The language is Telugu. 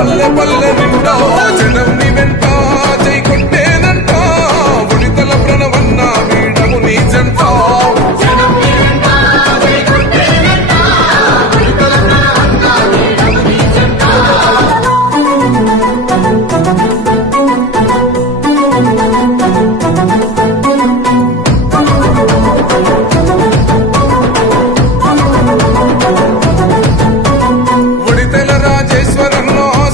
పల్లె పల్లె నిండా జనం